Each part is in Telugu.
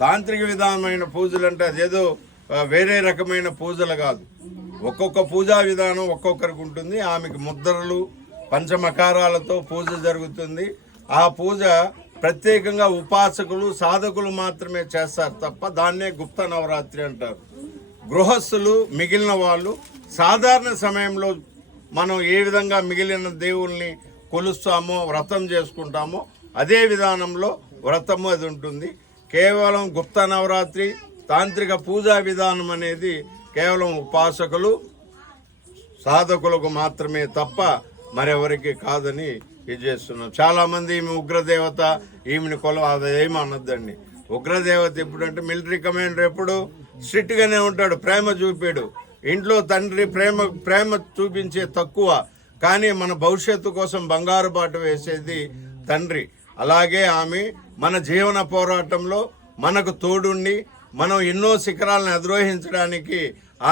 తాంత్రిక విధానమైన పూజలు అంటే అదేదో వేరే రకమైన పూజలు కాదు. ఒక్కొక్క పూజా విధానం ఒక్కొక్కరికి ఉంటుంది. ఆమెకి ముద్రలు పంచమకారాలతో పూజ జరుగుతుంది. ఆ పూజ ప్రత్యేకంగా ఉపాసకులు సాధకులు మాత్రమే చేస్తారు తప్ప దాన్నే గుప్త నవరాత్రి అంటారు. గృహస్థులు మిగిలిన వాళ్ళు సాధారణ సమయంలో మనం ఏ విధంగా మిగిలిన దేవుల్ని కొలుస్తామో వ్రతం చేసుకుంటామో అదే విధానంలో వ్రతము అది ఉంటుంది. కేవలం గుప్త నవరాత్రి తాంత్రిక పూజా విధానం అనేది కేవలం ఉపాసకులు సాధకులకు మాత్రమే తప్ప మరెవరికి కాదని ఇది చేస్తున్నాం. చాలా మంది ఈమె ఉగ్రదేవత, ఈమెని అదేమి అనొద్దండి. ఉగ్రదేవత ఎప్పుడంటే మిలిటరీ కమాండర్ ఎప్పుడు స్ట్రిక్ట్ గానే ఉంటాడు, ప్రేమ చూపాడు. ఇంట్లో తండ్రి ప్రేమ చూపించే తక్కువ, కానీ మన భవిష్యత్తు కోసం బంగారు బాట వేసేది తండ్రి. అలాగే ఆమె మన జీవన పోరాటంలో మనకు తోడుండి మనం ఎన్నో శిఖరాలను అధిరోహించడానికి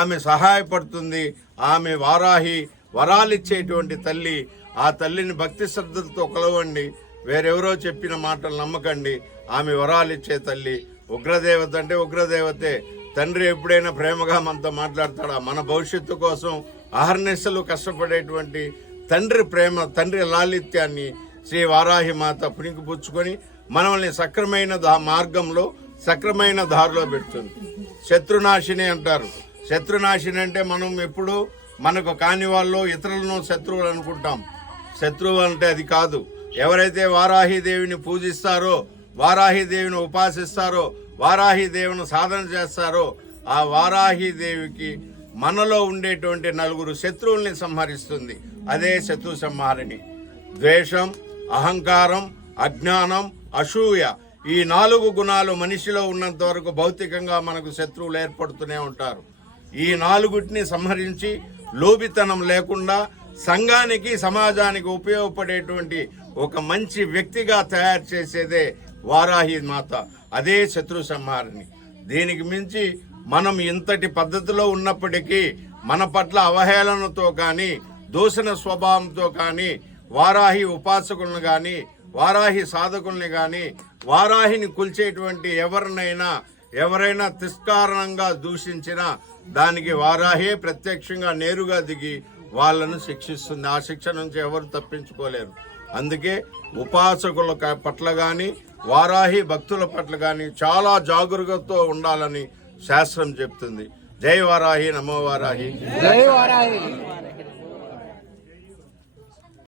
ఆమె సహాయపడుతుంది. ఆమె వారాహి, వరాలిచ్చేటువంటి తల్లి. ఆ తల్లిని భక్తి శ్రద్ధలతో కొలవండి, వేరెవరో చెప్పిన మాటలు నమ్మకండి. ఆమె వరాలిచ్చే తల్లి. ఉగ్రదేవత అంటే ఉగ్రదేవతే. తండ్రి ఎప్పుడైనా ప్రేమగా మనతో మాట్లాడతాడా? మన భవిష్యత్తు కోసం అహర్నిశలు కష్టపడేటువంటి తండ్రి ప్రేమ, తండ్రి లాలిత్యాన్ని శ్రీ వారాహి మాత పుణికిపుచ్చుకొని మనల్ని సక్రమైన మార్గంలో సక్రమైన దారిలో పెడుతుంది. శత్రునాశిని అంటారు. శత్రునాశిని అంటే మనం ఎప్పుడు మనకు కాని వాళ్ళు ఇతరులను శత్రువులు అనుకుంటాం. శత్రువు అంటే అది కాదు. ఎవరైతే వారాహిదేవిని పూజిస్తారో, వారాహిదేవిని ఉపాసిస్తారో, వారాహిదేవిని సాధన చేస్తారో ఆ వారాహిదేవికి మనలో ఉండేటువంటి 4 శత్రువుల్ని సంహరిస్తుంది. అదే శత్రు సంహారిణి. ద్వేషం, అహంకారం, అజ్ఞానం, అసూయ, ఈ 4 గుణాలు మనిషిలో ఉన్నంత వరకు భౌతికంగా మనకు శత్రువులు ఏర్పడుతూనే ఉంటారు. ఈ 4టిని సంహరించి లోబితనం లేకుండా సంఘానికి సమాజానికి ఉపయోగపడేటువంటి ఒక మంచి వ్యక్తిగా తయారు చేసేదే వారాహి మాత. అదే శత్రు సంహారిణి. దీనికి మించి మనం ఇంతటి పద్ధతిలో ఉన్నప్పటికీ మన పట్ల అవహేళనతో కానీ దూషణ స్వభావంతో కానీ వారాహి ఉపాసకులను కానీ వారాహి సాధకుల్ని కానీ వారాహిని కొలిచేటువంటి ఎవరైనా తిస్కారణంగా దూషించినా దానికి వారాహే ప్రత్యక్షంగా నేరుగా దిగి వాళ్ళను శిక్షిస్తుంది. ఆ శిక్ష నుంచి ఎవరు తప్పించుకోలేరు. అందుకే ఉపాసకుల పట్ల కానీ వారాహి భక్తుల పట్ల కానీ చాలా జాగరూకతతో ఉండాలని శాస్త్రం చెప్తుంది. జై వారాహి, నమో వారాహి. జై వారాహి.